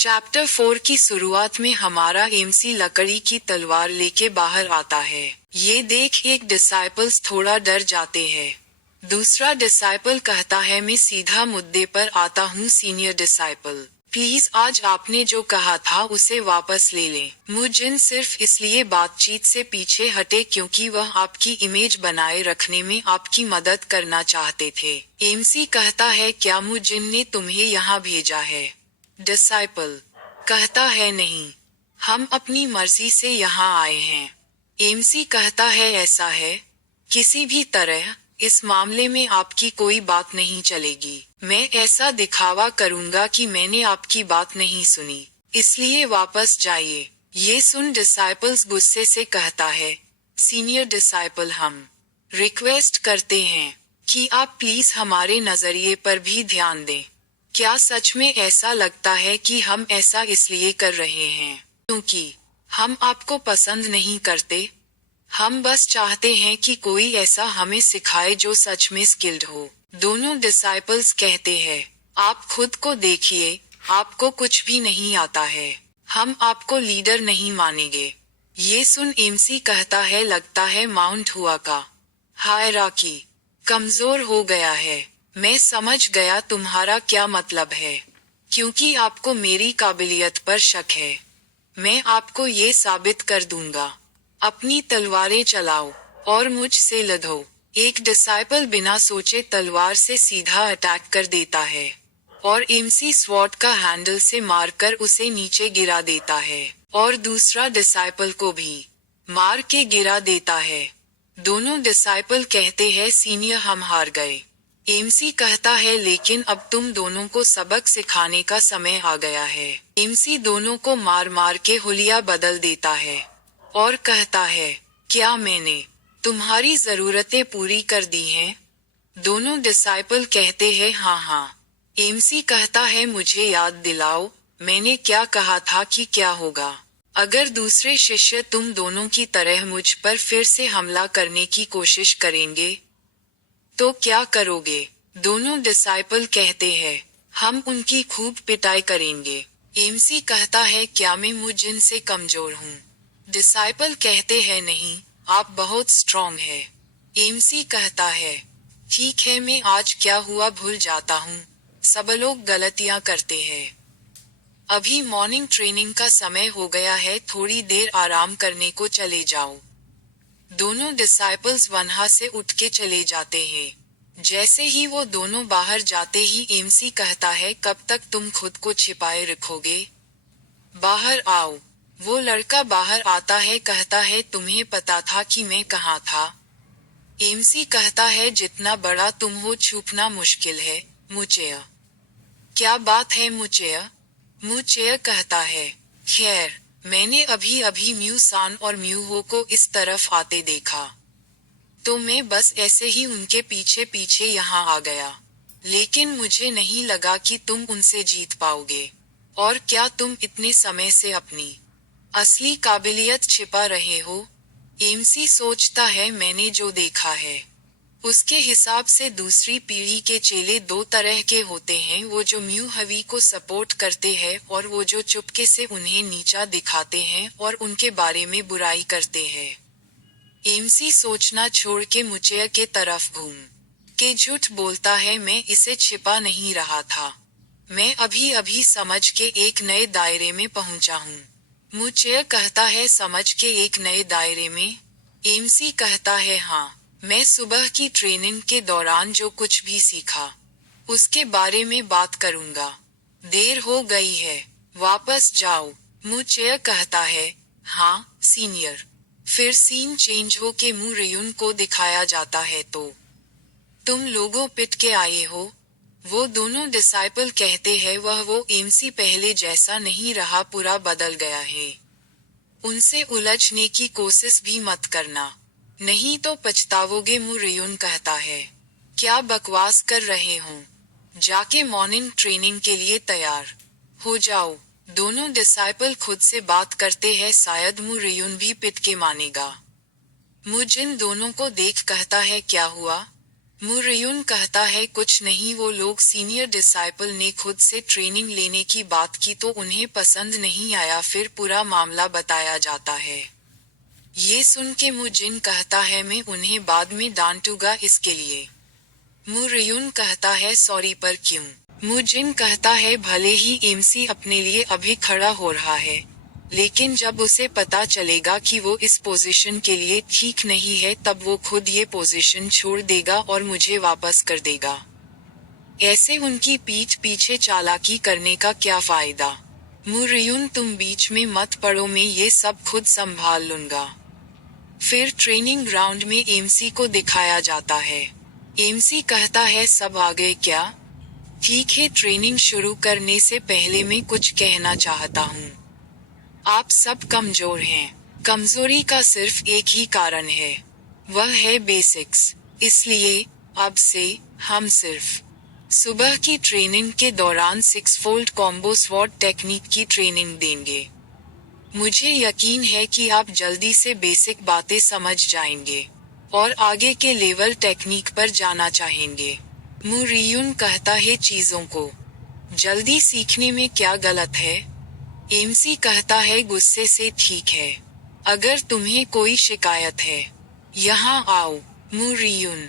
Chapter 4 की शुरुआत में हमारा एमसी लकड़ी की तलवार लेके बाहर आता है। ये देख एक डिसाइपल्स थोड़ा डर जाते हैं। दूसरा डिसाइपल कहता है मैं सीधा मुद्दे पर आता हूँ सीनियर डिसाइपल, प्लीज आज आपने जो कहा था उसे वापस ले लें। मुजिन सिर्फ इसलिए बातचीत से पीछे हटे क्योंकि वह आपकी इमेज बनाए रखने में आपकी मदद करना चाहते थे। एमसी कहता है क्या मुजिन ने तुम्हें यहाँ भेजा है? डिसाइपल कहता है नहीं, हम अपनी मर्जी से यहाँ आए हैं। एमसी कहता है ऐसा है? किसी भी तरह इस मामले में आपकी कोई बात नहीं चलेगी। मैं ऐसा दिखावा करूंगा कि मैंने आपकी बात नहीं सुनी, इसलिए वापस जाइए। ये सुन डिसाइपल्स गुस्से से कहता है सीनियर डिसाइपल हम रिक्वेस्ट करते हैं कि आप प्लीज हमारे नजरिए पर भी ध्यान दें। क्या सच में ऐसा लगता है कि हम ऐसा इसलिए कर रहे हैं क्योंकि हम आपको पसंद नहीं करते? हम बस चाहते हैं कि कोई ऐसा हमें सिखाए जो सच में स्किल्ड हो। दोनों डिसाइपल्स कहते हैं आप खुद को देखिए, आपको कुछ भी नहीं आता है, हम आपको लीडर नहीं मानेंगे। ये सुन एमसी कहता है लगता है माउंट हुआ का हायरार्की कमजोर हो गया है। मैं समझ गया तुम्हारा क्या मतलब है, क्योंकि आपको मेरी काबिलियत पर शक है। मैं आपको ये साबित कर दूंगा। अपनी तलवारें चलाओ और मुझसे लड़ो। एक डिसाइपल बिना सोचे तलवार से सीधा अटैक कर देता है और एमसी स्वॉर्ड का हैंडल से मारकर उसे नीचे गिरा देता है और दूसरा डिसाइपल को भी मार के गिरा देता है। दोनों डिसाइपल कहते हैं सीनियर हम हार गए। एमसी कहता है लेकिन अब तुम दोनों को सबक सिखाने का समय आ गया है। एमसी दोनों को मार मार के हुलिया बदल देता है और कहता है क्या मैंने तुम्हारी जरूरतें पूरी कर दी हैं? दोनों डिसाइपल कहते हैं हाँ हाँ। एमसी कहता है मुझे याद दिलाओ मैंने क्या कहा था कि क्या होगा अगर दूसरे शिष्य तुम दोनों की तरह मुझ पर फिर से हमला करने की कोशिश करेंगे तो क्या करोगे? दोनों डिसाइपल कहते हैं हम उनकी खूब पिटाई करेंगे। एमसी कहता है क्या मैं मुझ से कमजोर हूँ? डिसाइपल कहते हैं नहीं, आप बहुत स्ट्रॉन्ग है। एमसी कहता है ठीक है मैं आज क्या हुआ भूल जाता हूँ, सब लोग गलतियाँ करते हैं। अभी मॉर्निंग ट्रेनिंग का समय हो गया है, थोड़ी देर आराम करने को चले जाओ। दोनों डिसाइपल्स वहां से उठ के चले जाते हैं। जैसे ही वो दोनों बाहर जाते ही एमसी कहता है कब तक तुम खुद को छिपाए रखोगे? बाहर आओ। वो लड़का बाहर आता है, कहता है तुम्हें पता था कि मैं कहाँ था? एमसी कहता है जितना बड़ा तुम हो छुपना मुश्किल है मुचेया। क्या बात है मुचेया? मुचेया कहता है खैर मैंने अभी अभी म्यू सान और म्यू हो को इस तरफ आते देखा, तो मैं बस ऐसे ही उनके पीछे पीछे यहाँ आ गया, लेकिन मुझे नहीं लगा कि तुम उनसे जीत पाओगे। और क्या तुम इतने समय से अपनी असली काबिलियत छिपा रहे हो? एमसी सोचता है मैंने जो देखा है उसके हिसाब से दूसरी पीढ़ी के चेले दो तरह के होते हैं, वो जो म्यू हवी को सपोर्ट करते हैं और वो जो चुपके से उन्हें नीचा दिखाते हैं और उनके बारे में बुराई करते हैं। एमसी सोचना छोड़ के मुचेया के तरफ घूम के झूठ बोलता है मैं इसे छिपा नहीं रहा था, मैं अभी अभी समझ के एक नए दायरे में पहुंचा हूँ। मुचेया कहता है समझ के एक नए दायरे में? एमसी कहता है हाँ, मैं सुबह की ट्रेनिंग के दौरान जो कुछ भी सीखा उसके बारे में बात करूंगा। देर हो गई है, वापस जाओ। मुचेया कहता है हाँ सीनियर। फिर सीन चेंज हो के मू रेयुन को दिखाया जाता है तो तुम लोगों पिट के आए हो? वो दोनों डिसाइपल कहते हैं वह वो एमसी पहले जैसा नहीं रहा, पूरा बदल गया है। उनसे उलझने की कोशिश भी मत करना, नहीं तो पछतावोगे। मू रेयुन कहता है क्या बकवास कर रहे हो, जाके मॉर्निंग ट्रेनिंग के लिए तैयार हो जाओ। दोनों डिसाइपल खुद से बात करते हैं, शायद मू रेयुन भी पिट के मानेगा। मुझ इन दोनों को देख कहता है क्या हुआ? मुरियुन कहता है कुछ नहीं, वो लोग सीनियर डिसाइपल ने खुद से ट्रेनिंग लेने की बात की तो उन्हें पसंद नहीं आया, फिर पूरा मामला बताया जाता है। ये सुन के मुजिन कहता है मैं उन्हें बाद में डांटूंगा इसके लिए। मुरियुन कहता है सॉरी पर क्यों? मुजिन कहता है भले ही एमसी अपने लिए अभी खड़ा हो रहा है, लेकिन जब उसे पता चलेगा कि वो इस पोजीशन के लिए ठीक नहीं है तब वो खुद ये पोजीशन छोड़ देगा और मुझे वापस कर देगा। ऐसे उनकी पीठ पीछे चालाकी करने का क्या फायदा? मुरियुन तुम बीच में मत पड़ो, मैं ये सब खुद संभाल लूंगा। फिर ट्रेनिंग ग्राउंड में एमसी को दिखाया जाता है। एमसी कहता है सब आ गए क्या? ठीक है, ट्रेनिंग शुरू करने से पहले मैं कुछ कहना चाहता हूँ। आप सब कमजोर हैं। कमजोरी का सिर्फ एक ही कारण है, वह है बेसिक्स। इसलिए अब से हम सिर्फ सुबह की ट्रेनिंग के दौरान 6 फोल्ड कॉम्बो स्वॉट टेक्निक की ट्रेनिंग देंगे। मुझे यकीन है कि आप जल्दी से बेसिक बातें समझ जाएंगे और आगे के लेवल टेक्निक पर जाना चाहेंगे। मुरियुन कहता है चीजों को जल्दी सीखने में क्या गलत है? एमसी कहता है गुस्से से ठीक है, अगर तुम्हें कोई शिकायत है यहाँ आओ। मुरियुन